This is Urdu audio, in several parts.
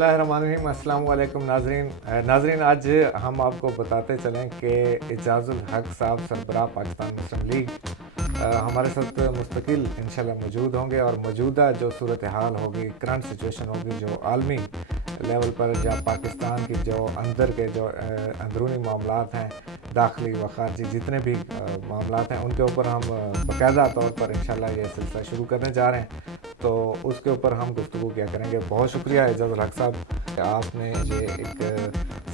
اللہ الرحمن الرحیم. السلام علیکم ناظرین, آج ہم آپ کو بتاتے چلیں کہ اعجاز الحق صاحب سربراہ پاکستان مسلم لیگ ہمارے ساتھ مستقل انشاءاللہ موجود ہوں گے, اور موجودہ جو صورتحال ہوگی, کرنٹ سچویشن ہوگی, جو عالمی لیول پر یا پاکستان کی جو اندر کے جو اندرونی معاملات ہیں, داخلی و خارجی جتنے بھی معاملات ہیں, ان کے اوپر ہم باقاعدہ طور پر انشاءاللہ یہ سلسلہ شروع کرنے جا رہے ہیں. تو اس کے اوپر ہم گفتگو کیا کریں گے. بہت شکریہ اعجاز الحق صاحب کہ آپ نے یہ ایک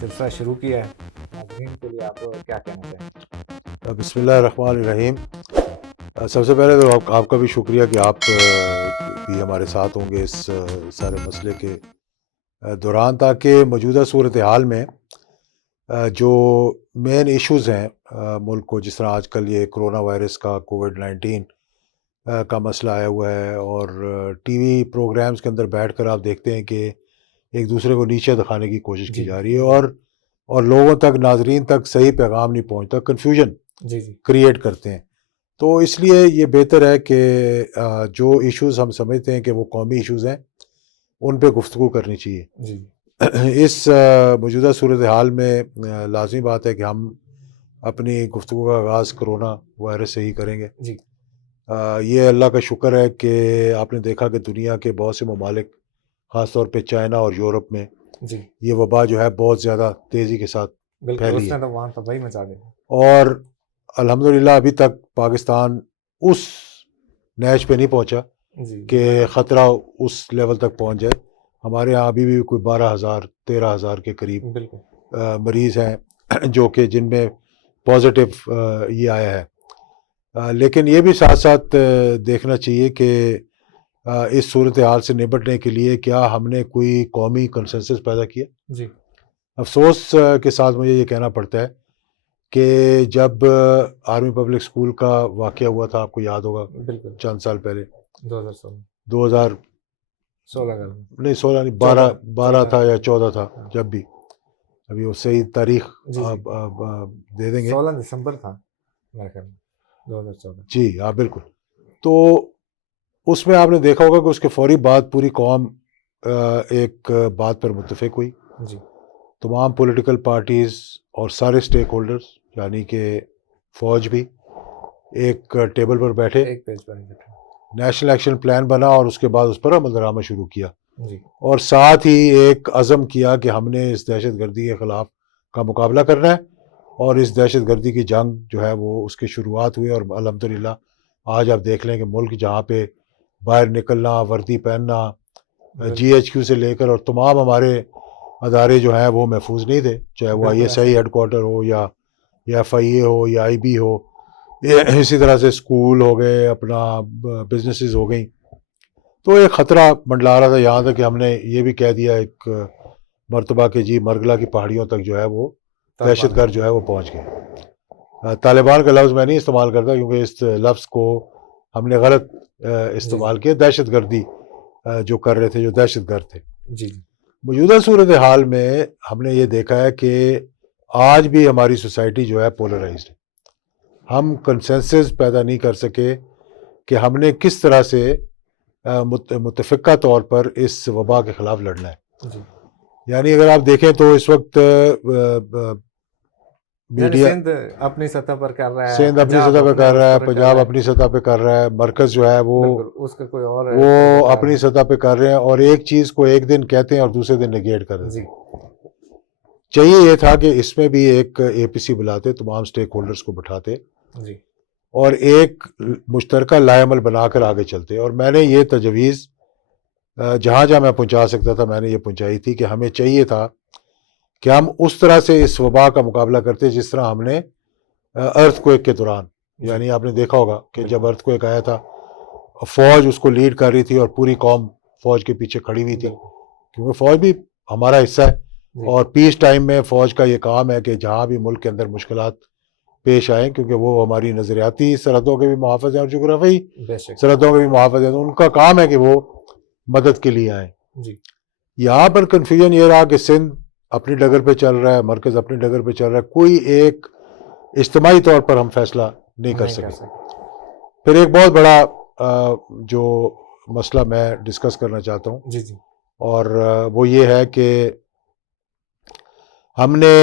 سلسلہ شروع کیا ہے. ناظرین کے لیے آپ کیا کہنا چاہیں؟ بسم اللہ الرحمن الرحیم. سب سے پہلے تو آپ کا بھی شکریہ کہ آپ بھی ہمارے ساتھ ہوں گے اس سارے مسئلے کے دوران, تاکہ موجودہ صورتحال میں جو مین ایشوز ہیں ملک کو, جس طرح آج کل یہ کرونا وائرس کا کووڈ-19 کا مسئلہ آیا ہوا ہے, اور ٹی وی پروگرامز کے اندر بیٹھ کر آپ دیکھتے ہیں کہ ایک دوسرے کو نیچے دکھانے کی کوشش کی جا رہی ہے, اور لوگوں تک, ناظرین تک صحیح پیغام نہیں پہنچتا, کنفیوژن کریٹ کرتے ہیں. تو اس لیے یہ بہتر ہے کہ جو ایشوز ہم سمجھتے ہیں کہ وہ قومی ایشوز ہیں, ان پہ گفتگو کرنی چاہیے. اس موجودہ صورتحال میں لازمی بات ہے کہ ہم اپنی گفتگو کا آغاز کرونا وائرس سے ہی کریں گے. یہ اللہ کا شکر ہے کہ آپ نے دیکھا کہ دنیا کے بہت سے ممالک, خاص طور پہ چائنا اور یورپ میں یہ وبا جو ہے بہت زیادہ تیزی کے ساتھ پھیلی ہے, اور الحمدللہ ابھی تک پاکستان اس نیچ پہ نہیں پہنچا کہ خطرہ اس لیول تک پہنچ جائے. ہمارے یہاں ابھی بھی کوئی 12,000-13,000 کے قریب مریض ہیں جو کہ جن میں پازیٹیو یہ آیا ہے. لیکن یہ بھی ساتھ ساتھ دیکھنا چاہیے کہ اس صورتحال سے نپٹنے کے لیے کیا ہم نے کوئی قومی کنسنسس پیدا کیا. افسوس کے ساتھ مجھے یہ کہنا پڑتا ہے کہ جب آرمی پبلک اسکول کا واقعہ ہوا تھا, آپ کو یاد ہوگا, چند سال پہلے, 12 تھا یا 14 تھا, جب بھی, ابھی وہ صحیح تاریخ دے دیں گے, 16 دسمبر تھا میرے خیال میں 2014. جی ہاں بالکل. تو اس میں آپ نے دیکھا ہوگا کہ اس کے فوری بعد پوری قوم ایک بات پر متفق ہوئی. تمام پولیٹیکل پارٹیز اور سارے اسٹیک ہولڈرز, یعنی کہ فوج بھی, ایک ٹیبل پر بیٹھے, نیشنل ایکشن پلان بنا, اور اس کے بعد اس پر عمل درآمد شروع کیا, اور ساتھ ہی ایک عزم کیا کہ ہم نے اس دہشت گردی کے خلاف کا مقابلہ کرنا ہے, اور اس دہشت گردی کی جنگ جو ہے وہ اس کی شروعات ہوئی. اور الحمدللہ آج آپ دیکھ لیں کہ ملک جہاں پہ باہر نکلنا, وردی پہننا, GHQ سے لے کر اور تمام ہمارے ادارے جو ہیں وہ محفوظ نہیں تھے, چاہے وہ ISI ہیڈ کوارٹر ہو یا FIA ہو یا IB ہو, اسی طرح سے اسکول ہو گئے, اپنا بزنسز ہو گئیں. تو ایک خطرہ منڈلا رہا تھا, یہاں تک کہ ہم نے یہ بھی کہہ دیا ایک مرتبہ کہ جی مرگلہ کی پہاڑیوں تک جو ہے وہ دہشت گرد جو ہے وہ پہنچ گئے. طالبان کا لفظ میں نہیں استعمال کرتا کیونکہ اس لفظ کو ہم نے غلط استعمال کیا. دہشت گردی جو کر رہے تھے, جو دہشت گرد تھے. موجودہ صورتحال میں ہم نے یہ دیکھا ہے کہ آج بھی ہماری سوسائٹی جو ہے پولرائزڈ ہے. ہم کنسنسس پیدا نہیں کر سکے کہ ہم نے کس طرح سے متفقہ طور پر اس وبا کے خلاف لڑنا ہے. یعنی اگر آپ دیکھیں تو اس وقت میڈیا سندھ اپنی سطح پر کر رہا ہے, سندھ اپنی سطح پہ کر رہا ہے, پنجاب اپنی سطح پہ کر رہا ہے, مرکز جو ہے وہ اس کا کوئی اور وہ اپنی سطح پہ کر رہے ہیں, اور ایک چیز کو ایک دن کہتے ہیں اور دوسرے دن نگیٹ کر دیتے ہیں. چاہیے یہ تھا کہ اس میں بھی ایک APC بلاتے, تمام اسٹیک ہولڈرز کو بٹھاتے, اور ایک مشترکہ لائے عمل بنا کر آگے چلتے. اور میں نے یہ تجویز جہاں جہاں میں پہنچا سکتا تھا میں نے یہ پہنچائی تھی کہ ہمیں چاہیے تھا کہ ہم اس طرح سے اس وبا کا مقابلہ کرتے جس طرح ہم نے ارتھ کویک کے دوران, یعنی آپ نے دیکھا ہوگا کہ جب ارتھ کویک آیا تھا, فوج اس کو لیڈ کر رہی تھی اور پوری قوم فوج کے پیچھے کھڑی ہوئی تھی, کیونکہ فوج بھی ہمارا حصہ ہے. اور پیس ٹائم میں فوج کا یہ کام ہے کہ جہاں بھی ملک کے اندر مشکلات پیش آئیں, کیونکہ وہ ہماری نظریاتی سرحدوں کے بھی محافظ ہیں اور جغرافیائی سرحدوں کے بھی محافظ ہیں, تو ان کا کام ہے کہ وہ مدد کے لیے آئیں. یہاں پر کنفیوژن یہ رہا کہ سندھ اپنی ڈگر پہ چل رہا ہے, مرکز اپنی ڈگر پہ چل رہا ہے, کوئی ایک اجتماعی طور پر ہم فیصلہ نہیں کر سکے. پھر ایک بہت بڑا جو مسئلہ میں ڈسکس کرنا چاہتا ہوں اور وہ یہ ہے کہ ہم نے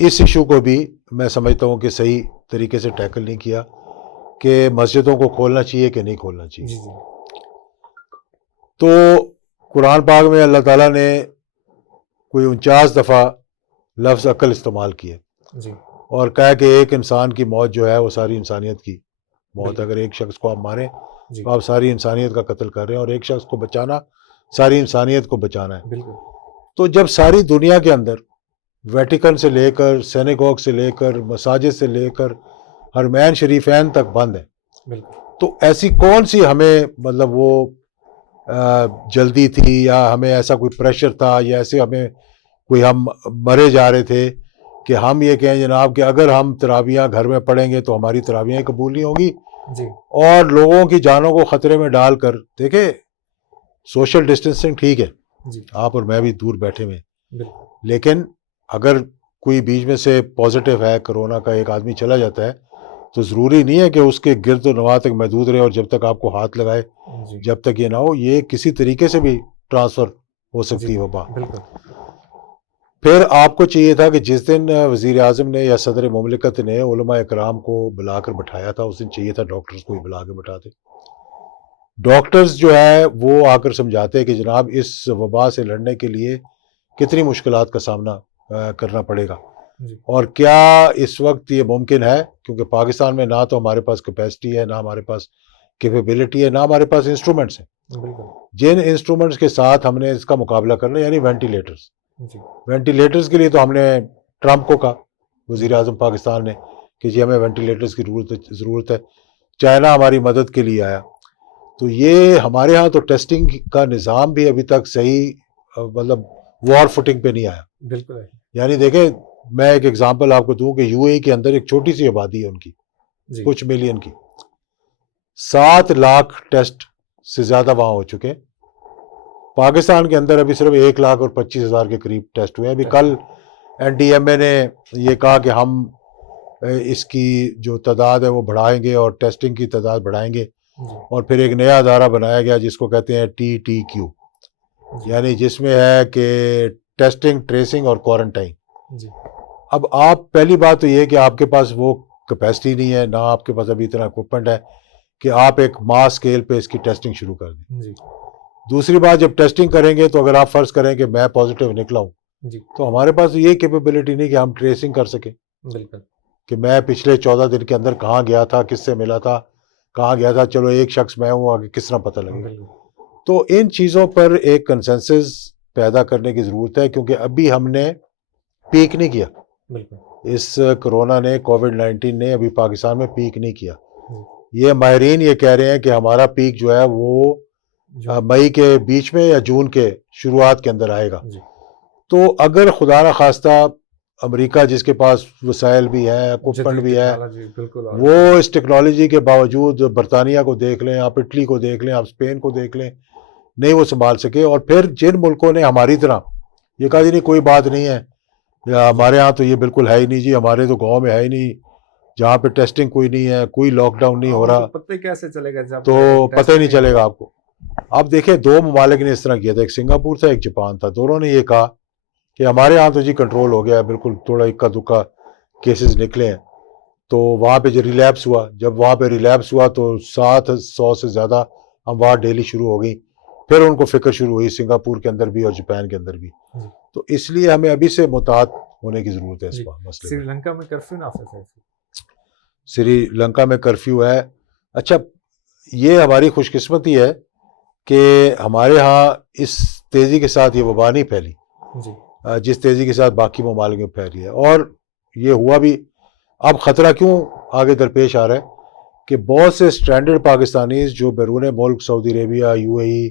اس ایشو کو بھی میں سمجھتا ہوں کہ صحیح طریقے سے ٹیکل نہیں کیا کہ مسجدوں کو کھولنا چاہیے کہ نہیں کھولنا چاہیے. جی جی تو قرآن پاک میں اللہ تعالیٰ نے کوئی 49 دفعہ لفظ عقل استعمال کیے جی اور کہا کہ ایک انسان کی موت جو ہے وہ ساری انسانیت کی موت. بالکل. اگر ایک شخص کو آپ ماریں جی تو آپ ساری انسانیت کا قتل کر رہے ہیں، اور ایک شخص کو بچانا ساری انسانیت کو بچانا ہے. بالکل. تو جب ساری دنیا کے اندر ویٹیکن سے لے کر سینیگوگ سے لے کر مساجد سے لے کر حرمین شریفین تک بند ہے، بالکل. تو ایسی کون سی ہمیں مطلب وہ جلدی تھی، یا ہمیں ایسا کوئی پریشر تھا، یا ایسے ہمیں کوئی ہم مرے جا رہے تھے کہ ہم یہ کہیں جناب کہ اگر ہم تراویحاں گھر میں پڑھیں گے تو ہماری تراویحیں قبول نہیں ہوگی، جی اور لوگوں کی جانوں کو خطرے میں ڈال کر. دیکھیں سوشل ڈسٹینسنگ ٹھیک ہے، جی آپ اور میں بھی دور بیٹھے ہوئے، بالکل. لیکن اگر کوئی بیچ میں سے پازیٹیو ہے کرونا کا، ایک آدمی چلا جاتا ہے تو ضروری نہیں ہے کہ اس کے گرد و نواح تک محدود رہے، اور جب تک آپ کو ہاتھ لگائے جی جب تک یہ نہ ہو، یہ کسی طریقے سے بھی ٹرانسفر ہو سکتی جی ہے وبا. بالکل. پھر آپ کو چاہیے تھا کہ جس دن وزیر اعظم نے یا صدر مملکت نے علماء اکرام کو بلا کر بٹھایا تھا، اس دن چاہیے تھا ڈاکٹرز کو بھی بلا کے بٹھاتے. ڈاکٹرز جو ہے وہ آ کر سمجھاتے کہ جناب اس وبا سے لڑنے کے لیے کتنی مشکلات کا سامنا کرنا پڑے گا، جی اور کیا اس وقت یہ ممکن ہے، کیونکہ پاکستان میں نہ تو ہمارے پاس کیپیسٹی ہے، نہ ہمارے پاس کیپیبلٹی ہے، نہ ہمارے پاس انسٹرومنٹس ہیں. بالکل. جن انسٹرومنٹس کے ساتھ ہم نے اس کا مقابلہ کرنا، یعنی وینٹیلیٹرز. جی وینٹیلیٹرز کے لیے تو ہم نے ٹرمپ کو کہا، وزیر اعظم پاکستان نے، کہ جی ہمیں وینٹیلیٹرز کی ضرورت ہے. چائنا ہماری مدد کے لیے آیا. تو یہ ہمارے ہاں تو ٹیسٹنگ کا نظام بھی ابھی تک صحیح مطلب وار فوٹنگ پہ نہیں آیا. بالکل ہے. یعنی دیکھیں میں ایک ایگزامپل آپ کو دوں کہ یو اے کے اندر ایک چھوٹی سی آبادی ہے ان کی، جی کچھ ملین کی، 7 لاکھ ٹیسٹ سے زیادہ وہاں ہو چکے ہیں. پاکستان کے اندر ابھی صرف 1,25,000 کے قریب ٹیسٹ ہوئے. ابھی کل این ڈی ایم اے نے یہ کہا کہ ہم اس کی جو تعداد ہے وہ بڑھائیں گے اور ٹیسٹنگ کی تعداد بڑھائیں گے، جی اور پھر ایک نیا ادارہ بنایا گیا جس کو کہتے ہیں TTQ، یعنی جس میں ہے کہ ٹیسٹنگ، ٹریسنگ اور کوارنٹائن. جی اب آپ پہلی بات تو یہ کہ آپ کے پاس وہ کیپیسٹی نہیں ہے، نہ آپ کے پاس ابھی اتنا اکوپمنٹ ہے کہ آپ ایک ماس اسکیل پہ اس کی ٹیسٹنگ شروع کر دیں. جی دوسری بات، جب ٹیسٹنگ کریں گے تو اگر آپ فرض کریں کہ میں پازیٹیو نکلا ہوں جی تو ہمارے پاس یہ کیپیبلٹی نہیں کہ ہم ٹریسنگ کر سکیں بالکل. کہ میں پچھلے 14 دن کے اندر کہاں گیا تھا، کس سے ملا تھا، کہاں گیا تھا، چلو ایک شخص میں ہوں، آگے کس طرح پتہ لگے گا. بالکل. تو ان چیزوں پر ایک کنسنسس پیدا کرنے کی ضرورت ہے، کیونکہ ابھی ہم نے پیک نہیں کیا. بالکل. اس کرونا نے، کووڈ-19 نے ابھی پاکستان میں پیک نہیں کیا. جی یہ ماہرین یہ کہہ رہے ہیں کہ ہمارا پیک جو ہے وہ مئی کے بیچ میں یا جون کے شروعات کے اندر آئے گا. جی تو اگر خدا نخواستہ امریکہ جس کے پاس وسائل بھی ہیں، اکوپمنٹ بھی ہے، بالکل. وہ اس ٹیکنالوجی کے باوجود برطانیہ کو دیکھ لیں، آپ اٹلی کو دیکھ لیں، آپ اسپین کو دیکھ لیں، نہیں وہ سنبھال سکے. اور پھر جن ملکوں نے ہماری طرح یہ کہا جی نہیں کوئی بات نہیں ہے، یا ہمارے ہاں تو یہ بالکل ہے ہی نہیں جی، ہمارے تو گاؤں میں ہے ہی نہیں، جہاں پہ ٹیسٹنگ کوئی نہیں ہے، کوئی لاک ڈاؤن نہیں ہو رہا، پتہ کیسے چلے گا جب تو پتہ ہی نہیں چلے گا آپ کو. آپ دیکھیں 2 ممالک نے اس طرح کیا تھا، ایک سنگاپور تھا، ایک جاپان تھا. دونوں نے یہ کہا کہ ہمارے ہاں تو جی کنٹرول ہو گیا ہے، بالکل تھوڑا اکا دکا کیسز نکلے ہیں. تو وہاں پہ جو ریلیپس ہوا، جب وہاں پہ ریلیپس ہوا تو 700 سے زیادہ اموات ڈیلی شروع ہو گئی. پھر ان کو فکر شروع ہوئی سنگاپور کے اندر بھی اور جاپان کے اندر بھی. تو اس لیے ہمیں ابھی سے محتاط ہونے کی ضرورت ہے اس مسئلے سری میں. لنکا میں کرفیو نافذ ہے. سری لنکا میں کرفیو ہے. اچھا یہ ہماری خوش قسمتی ہے کہ ہمارے ہاں اس تیزی کے ساتھ یہ وبا نہیں پھیلی جی جس تیزی کے ساتھ باقی ممالک میں پھیلی ہے. اور یہ ہوا بھی. اب خطرہ کیوں آگے درپیش آ رہا ہے کہ بہت سے اسٹرینڈڈ پاکستانیز جو بیرون ملک، سعودی عربیہ، UAE،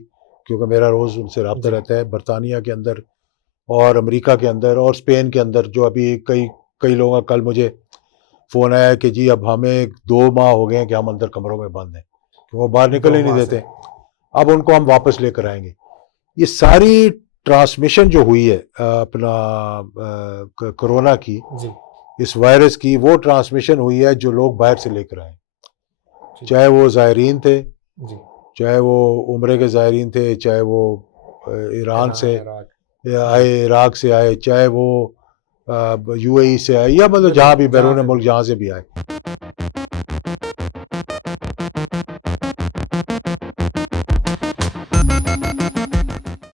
کیونکہ میرا روز ان سے رابطہ رہتا ہے، برطانیہ کے اندر اور امریکہ کے اندر اور اسپین کے اندر، جو ابھی کئی لوگوں کا کل مجھے فون آیا کہ جی اب ہمیں 2 ماہ ہو گئے ہیں کہ ہم اندر کمروں میں بند ہیں، کہ وہ باہر نکل ہی نہیں دیتے. اب ان کو ہم واپس لے کر آئیں گے. یہ ساری ٹرانسمیشن جو ہوئی ہے اپنا کرونا کی، جی اس وائرس کی، وہ ٹرانسمیشن ہوئی ہے جو لوگ باہر سے لے کر آئے، چاہے وہ زائرین تھے، جی چاہے وہ عمرے کے زائرین تھے، چاہے وہ ایران سے عراق، آئے، عراق سے آئے، چاہے وہ UAE سے آئے، یا مطلب جہاں بھی بیرون ملک جہاں سے بھی آئے،